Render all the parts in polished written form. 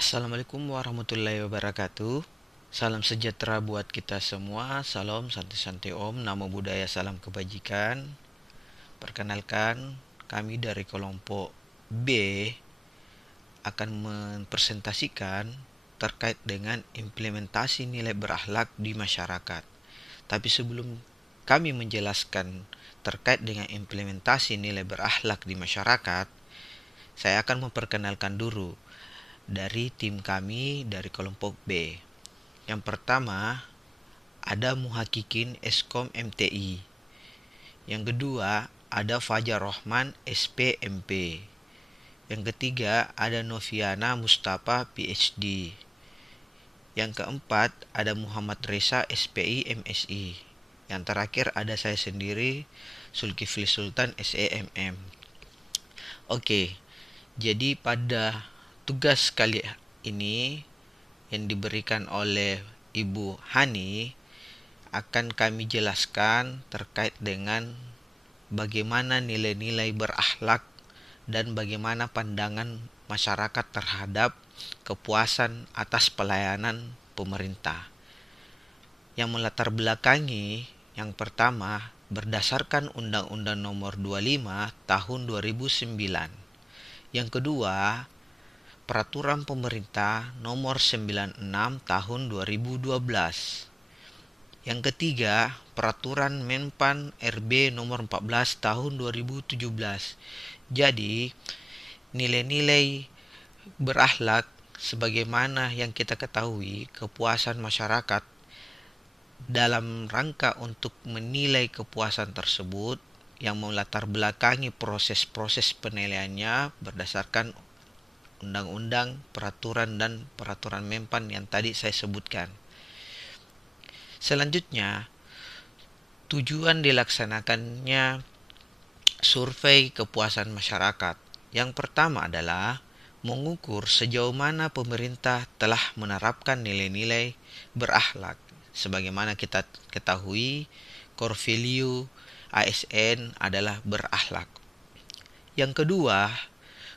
Assalamualaikum warahmatullahi wabarakatuh. Salam sejahtera buat kita semua. Salam santai-santai om. Namo Buddhaya, salam kebajikan. Perkenalkan, kami dari kelompok B akan mempresentasikan terkait dengan implementasi nilai berakhlak di masyarakat. Tapi sebelum kami menjelaskan terkait dengan implementasi nilai berakhlak di masyarakat, saya akan memperkenalkan dulu dari tim kami dari kelompok B. Yang pertama, ada Muhakikin Eskom MTI. Yang kedua, ada Fajar Rohman SPMP. Yang ketiga, ada Noviana Mustafa PhD. Yang keempat, ada Muhammad Reza SPI MSI. Yang terakhir ada saya sendiri, Zulkifli Sultan SEMM. Oke, jadi pada tugas kali ini yang diberikan oleh Ibu Hani akan kami jelaskan terkait dengan bagaimana nilai-nilai berakhlak dan bagaimana pandangan masyarakat terhadap kepuasan atas pelayanan pemerintah. Yang melatar belakangi yang pertama berdasarkan Undang-Undang Nomor 25 Tahun 2009. Yang kedua, Peraturan Pemerintah Nomor 96 Tahun 2012. Yang ketiga, Peraturan Menpan RB Nomor 14 Tahun 2017. Jadi, nilai-nilai berakhlak sebagaimana yang kita ketahui, kepuasan masyarakat dalam rangka untuk menilai kepuasan tersebut yang melatar belakangi proses-proses penilaiannya berdasarkan undang-undang, peraturan, dan peraturan Menpan yang tadi saya sebutkan. Selanjutnya, tujuan dilaksanakannya survei kepuasan masyarakat. Yang pertama adalah mengukur sejauh mana pemerintah telah menerapkan nilai-nilai berakhlak. Sebagaimana kita ketahui, core value ASN adalah berakhlak. Yang kedua,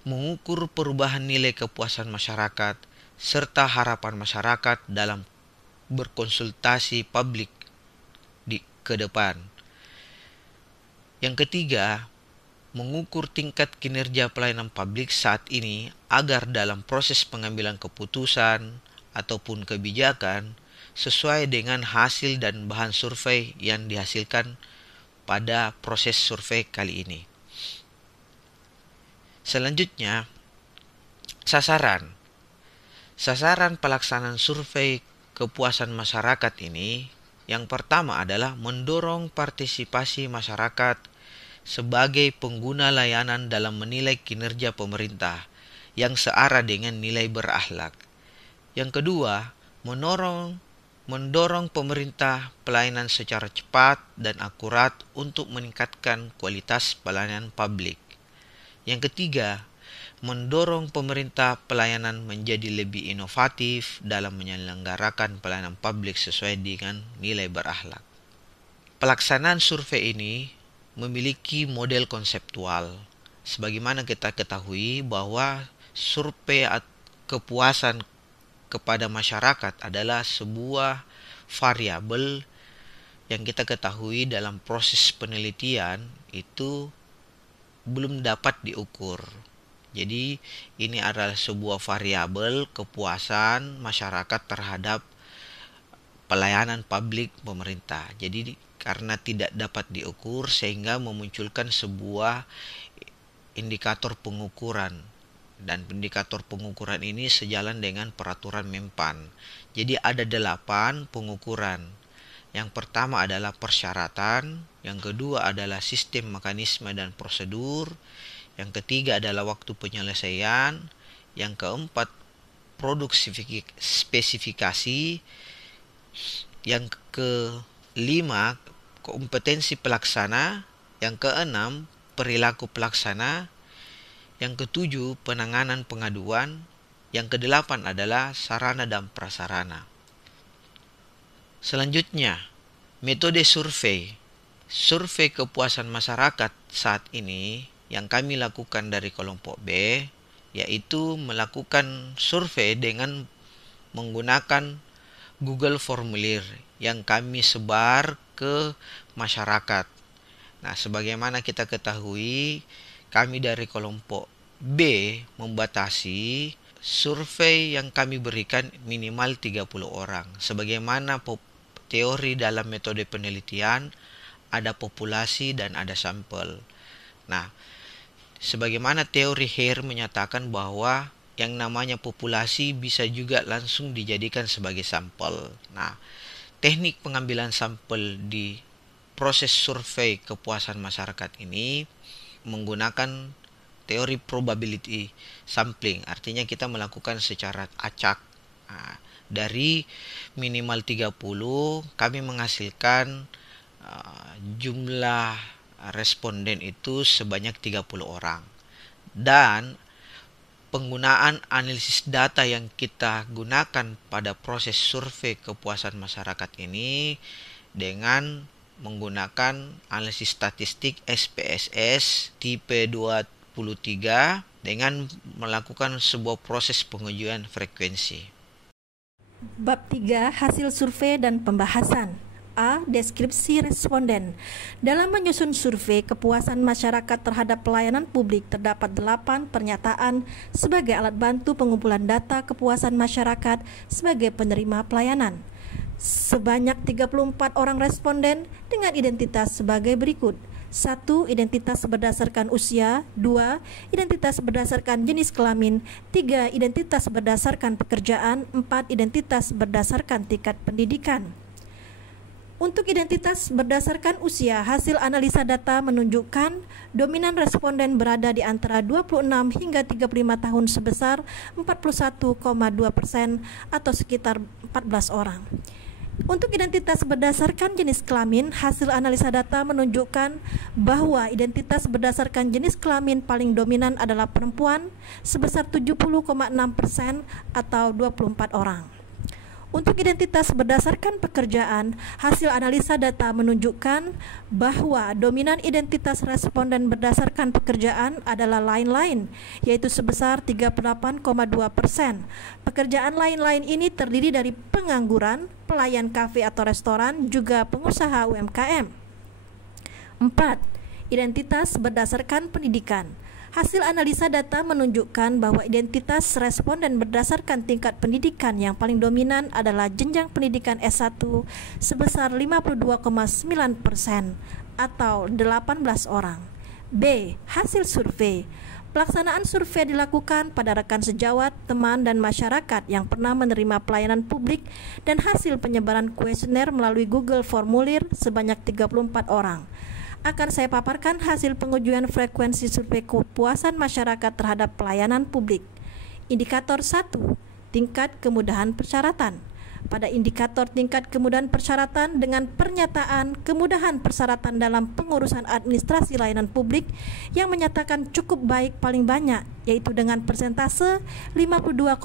mengukur perubahan nilai kepuasan masyarakat serta harapan masyarakat dalam berkonsultasi publik ke depan. Yang ketiga, mengukur tingkat kinerja pelayanan publik saat ini agar dalam proses pengambilan keputusan ataupun kebijakan sesuai dengan hasil dan bahan survei yang dihasilkan pada proses survei kali ini. Selanjutnya, sasaran. Sasaran pelaksanaan survei kepuasan masyarakat ini yang pertama adalah mendorong partisipasi masyarakat sebagai pengguna layanan dalam menilai kinerja pemerintah yang searah dengan nilai berakhlak. Yang kedua, mendorong pemerintah pelayanan secara cepat dan akurat untuk meningkatkan kualitas pelayanan publik. Yang ketiga, mendorong pemerintah pelayanan menjadi lebih inovatif dalam menyelenggarakan pelayanan publik sesuai dengan nilai berakhlak. Pelaksanaan survei ini memiliki model konseptual. Sebagaimana kita ketahui bahwa survei kepuasan kepada masyarakat adalah sebuah variabel yang kita ketahui dalam proses penelitian itu belum dapat diukur. Jadi ini adalah sebuah variabel kepuasan masyarakat terhadap pelayanan publik pemerintah. Jadi karena tidak dapat diukur sehingga memunculkan sebuah indikator pengukuran. Dan indikator pengukuran ini sejalan dengan peraturan Menpan. Jadi ada 8 pengukuran. Yang pertama adalah persyaratan, yang kedua adalah sistem, mekanisme, dan prosedur, yang ketiga adalah waktu penyelesaian, yang keempat produk spesifikasi, yang kelima kompetensi pelaksana, yang keenam perilaku pelaksana, yang ketujuh penanganan pengaduan, yang kedelapan adalah sarana dan prasarana. Selanjutnya, metode survei. Survei kepuasan masyarakat saat ini yang kami lakukan dari kelompok B yaitu melakukan survei dengan menggunakan Google Formulir yang kami sebar ke masyarakat. Nah, sebagaimana kita ketahui, kami dari kelompok B membatasi survei yang kami berikan minimal 30 orang. Sebagaimana teori dalam metode penelitian, ada populasi dan ada sampel. Nah, sebagaimana teori Hare menyatakan bahwa yang namanya populasi bisa juga langsung dijadikan sebagai sampel. Nah, teknik pengambilan sampel di proses survei kepuasan masyarakat ini menggunakan teori probability sampling. Artinya kita melakukan secara acak. Nah, dari minimal 30 kami menghasilkan jumlah responden itu sebanyak 30 orang. Dan penggunaan analisis data yang kita gunakan pada proses survei kepuasan masyarakat ini dengan menggunakan analisis statistik SPSS tipe 23 dengan melakukan sebuah proses pengujian frekuensi. Bab 3. Hasil survei dan pembahasan. A. Deskripsi responden. Dalam menyusun survei kepuasan masyarakat terhadap pelayanan publik terdapat 8 pernyataan sebagai alat bantu pengumpulan data kepuasan masyarakat sebagai penerima pelayanan. Sebanyak 34 orang responden dengan identitas sebagai berikut. 1. Identitas berdasarkan usia. 2. Identitas berdasarkan jenis kelamin. 3. Identitas berdasarkan pekerjaan. 4. Identitas berdasarkan tingkat pendidikan. Untuk identitas berdasarkan usia, hasil analisa data menunjukkan dominan responden berada di antara 26 hingga 35 tahun sebesar 41,2% atau sekitar 14 orang. Untuk identitas berdasarkan jenis kelamin, hasil analisa data menunjukkan bahwa identitas berdasarkan jenis kelamin paling dominan adalah perempuan sebesar 70,6% atau 24 orang. Untuk identitas berdasarkan pekerjaan, hasil analisa data menunjukkan bahwa dominan identitas responden berdasarkan pekerjaan adalah lain-lain, yaitu sebesar 38,2%. Pekerjaan lain-lain ini terdiri dari pengangguran, pelayan kafe atau restoran, juga pengusaha UMKM. 4. Identitas berdasarkan pendidikan. Hasil analisa data menunjukkan bahwa identitas responden berdasarkan tingkat pendidikan yang paling dominan adalah jenjang pendidikan S1 sebesar 52,9% atau 18 orang. B. Hasil survei. Pelaksanaan survei dilakukan pada rekan sejawat, teman, dan masyarakat yang pernah menerima pelayanan publik dan hasil penyebaran kuesioner melalui Google Formulir sebanyak 34 orang. Akan saya paparkan hasil pengujian frekuensi survei kepuasan masyarakat terhadap pelayanan publik. Indikator 1. Tingkat kemudahan persyaratan. Pada indikator tingkat kemudahan persyaratan dengan pernyataan kemudahan persyaratan dalam pengurusan administrasi layanan publik yang menyatakan cukup baik paling banyak, yaitu dengan persentase 52,9%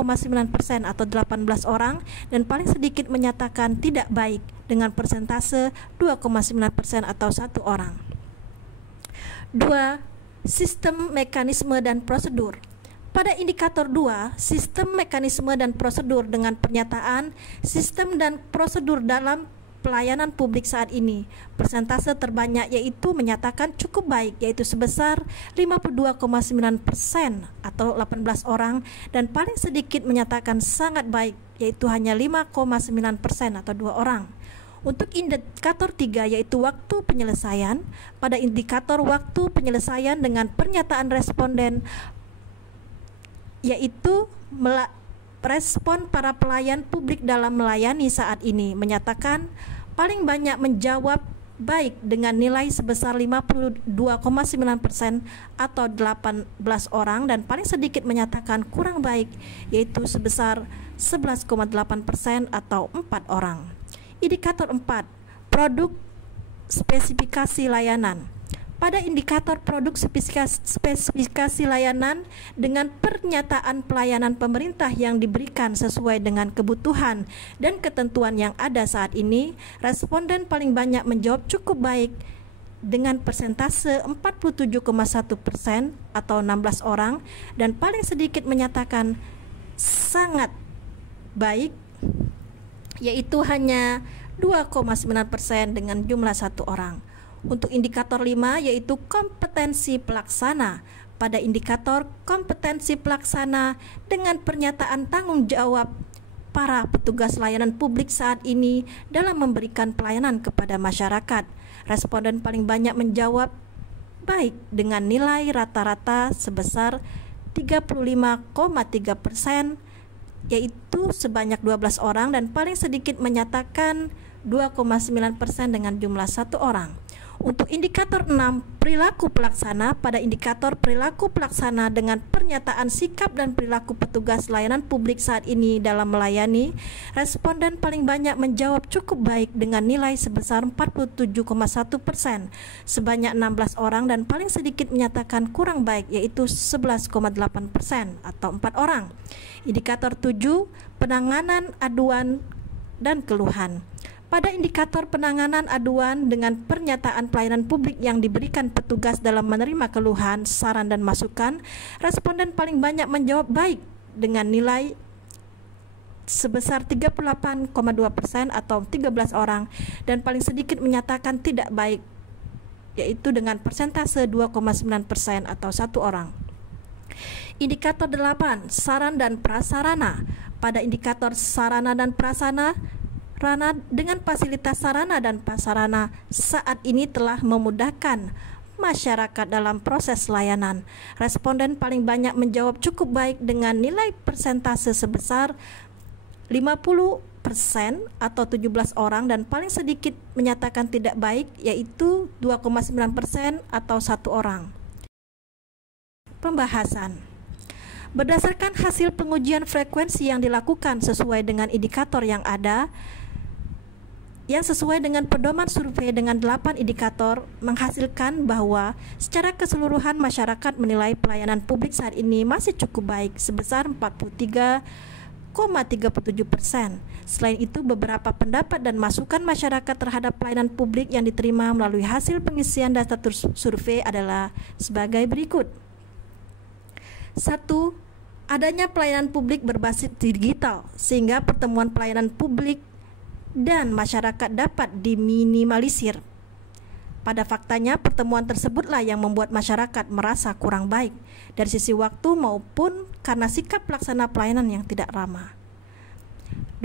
atau 18 orang, dan paling sedikit menyatakan tidak baik dengan persentase 2,9% atau 1 orang. 2. Sistem, mekanisme, dan prosedur. Pada indikator 2, sistem, mekanisme, dan prosedur dengan pernyataan sistem dan prosedur dalam pelayanan publik saat ini, persentase terbanyak yaitu menyatakan cukup baik, yaitu sebesar 52,9% atau 18 orang, dan paling sedikit menyatakan sangat baik, yaitu hanya 5,9% atau 2 orang. Untuk indikator 3 yaitu waktu penyelesaian, pada indikator waktu penyelesaian dengan pernyataan responden yaitu respon para pelayan publik dalam melayani saat ini menyatakan paling banyak menjawab baik dengan nilai sebesar 52,9% atau 18 orang, dan paling sedikit menyatakan kurang baik yaitu sebesar 11,8% atau 4 orang. Indikator 4, produk spesifikasi layanan. Pada indikator produk spesifikasi layanan dengan pernyataan pelayanan pemerintah yang diberikan sesuai dengan kebutuhan dan ketentuan yang ada saat ini, responden paling banyak menjawab cukup baik dengan persentase 47,1% atau 16 orang, dan paling sedikit menyatakan sangat baik yaitu hanya 2,9% dengan jumlah 1 orang. Untuk indikator 5 yaitu kompetensi pelaksana. Pada indikator kompetensi pelaksana dengan pernyataan tanggung jawab para petugas layanan publik saat ini dalam memberikan pelayanan kepada masyarakat, responden paling banyak menjawab baik dengan nilai rata-rata sebesar 35,3%, yaitu sebanyak 12 orang, dan paling sedikit menyatakan 2,9% dengan jumlah 1 orang. Untuk indikator 6, perilaku pelaksana. Pada indikator perilaku pelaksana dengan pernyataan sikap dan perilaku petugas layanan publik saat ini dalam melayani, responden paling banyak menjawab cukup baik dengan nilai sebesar 47,1%, sebanyak 16 orang, dan paling sedikit menyatakan kurang baik yaitu 11,8% atau 4 orang. Indikator 7, penanganan aduan dan keluhan. Pada indikator penanganan aduan dengan pernyataan pelayanan publik yang diberikan petugas dalam menerima keluhan, saran dan masukan, responden paling banyak menjawab baik dengan nilai sebesar 38,2% atau 13 orang, dan paling sedikit menyatakan tidak baik yaitu dengan persentase 2,9% atau 1 orang. Indikator 8, saran dan prasarana. Pada indikator sarana dan prasarana dengan fasilitas sarana dan prasarana saat ini telah memudahkan masyarakat dalam proses layanan. Responden paling banyak menjawab cukup baik dengan nilai persentase sebesar 50% atau 17 orang, dan paling sedikit menyatakan tidak baik yaitu 2,9% atau 1 orang. Pembahasan. Berdasarkan hasil pengujian frekuensi yang dilakukan sesuai dengan indikator yang ada, yang sesuai dengan pedoman survei dengan 8 indikator, menghasilkan bahwa secara keseluruhan masyarakat menilai pelayanan publik saat ini masih cukup baik sebesar 43,37%. Selain itu, beberapa pendapat dan masukan masyarakat terhadap pelayanan publik yang diterima melalui hasil pengisian data survei adalah sebagai berikut. 1. Adanya pelayanan publik berbasis digital sehingga pertemuan pelayanan publik dan masyarakat dapat diminimalisir. Pada faktanya, pertemuan tersebutlah yang membuat masyarakat merasa kurang baik dari sisi waktu maupun karena sikap pelaksana pelayanan yang tidak ramah.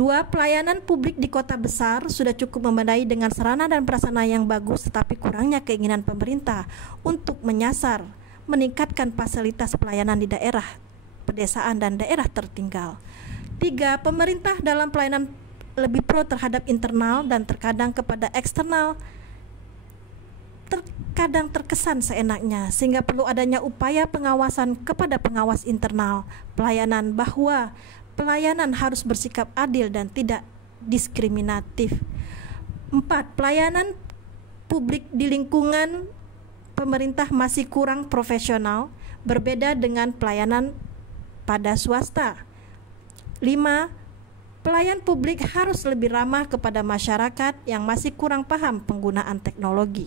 2. Pelayanan publik di kota besar sudah cukup memadai dengan sarana dan prasarana yang bagus, tetapi kurangnya keinginan pemerintah untuk menyasar meningkatkan fasilitas pelayanan di daerah pedesaan dan daerah tertinggal. 3. Pemerintah dalam pelayanan lebih pro terhadap internal dan terkadang kepada eksternal, terkadang terkesan seenaknya, sehingga perlu adanya upaya pengawasan kepada pengawas internal pelayanan bahwa pelayanan harus bersikap adil dan tidak diskriminatif. 4. Pelayanan publik di lingkungan pemerintah masih kurang profesional, berbeda dengan pelayanan pada swasta. 5. Pelayan publik harus lebih ramah kepada masyarakat yang masih kurang paham penggunaan teknologi.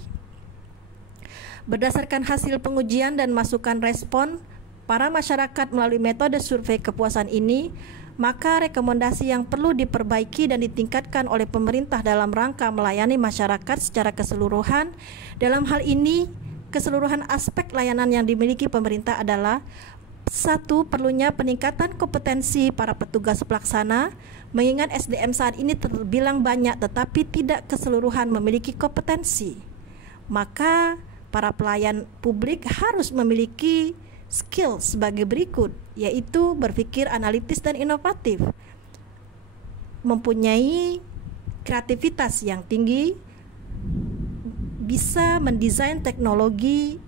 Berdasarkan hasil pengujian dan masukan respon para masyarakat melalui metode survei kepuasan ini, maka rekomendasi yang perlu diperbaiki dan ditingkatkan oleh pemerintah dalam rangka melayani masyarakat secara keseluruhan. Dalam hal ini, keseluruhan aspek layanan yang dimiliki pemerintah adalah: 1. Perlunya peningkatan kompetensi para petugas pelaksana, mengingat SDM saat ini terbilang banyak tetapi tidak keseluruhan memiliki kompetensi. Maka para pelayan publik harus memiliki skill sebagai berikut, yaitu berpikir analitis dan inovatif, mempunyai kreativitas yang tinggi, bisa mendesain teknologi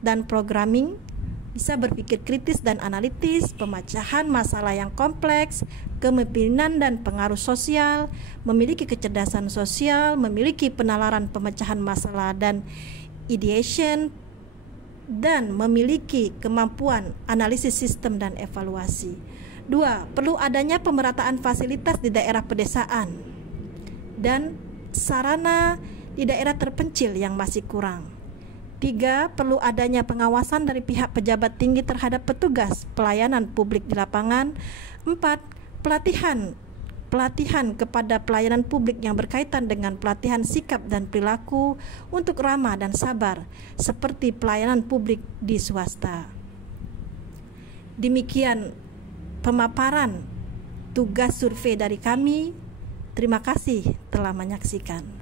dan programming, bisa berpikir kritis dan analitis, pemecahan masalah yang kompleks, kepemimpinan dan pengaruh sosial, memiliki kecerdasan sosial, memiliki penalaran pemecahan masalah dan ideation, dan memiliki kemampuan analisis sistem dan evaluasi. 2. Perlu adanya pemerataan fasilitas di daerah pedesaan dan sarana di daerah terpencil yang masih kurang. 3. Perlu adanya pengawasan dari pihak pejabat tinggi terhadap petugas pelayanan publik di lapangan. 4. Pelatihan kepada pelayanan publik yang berkaitan dengan pelatihan sikap dan perilaku untuk ramah dan sabar seperti pelayanan publik di swasta. Demikian pemaparan tugas survei dari kami. Terima kasih telah menyaksikan.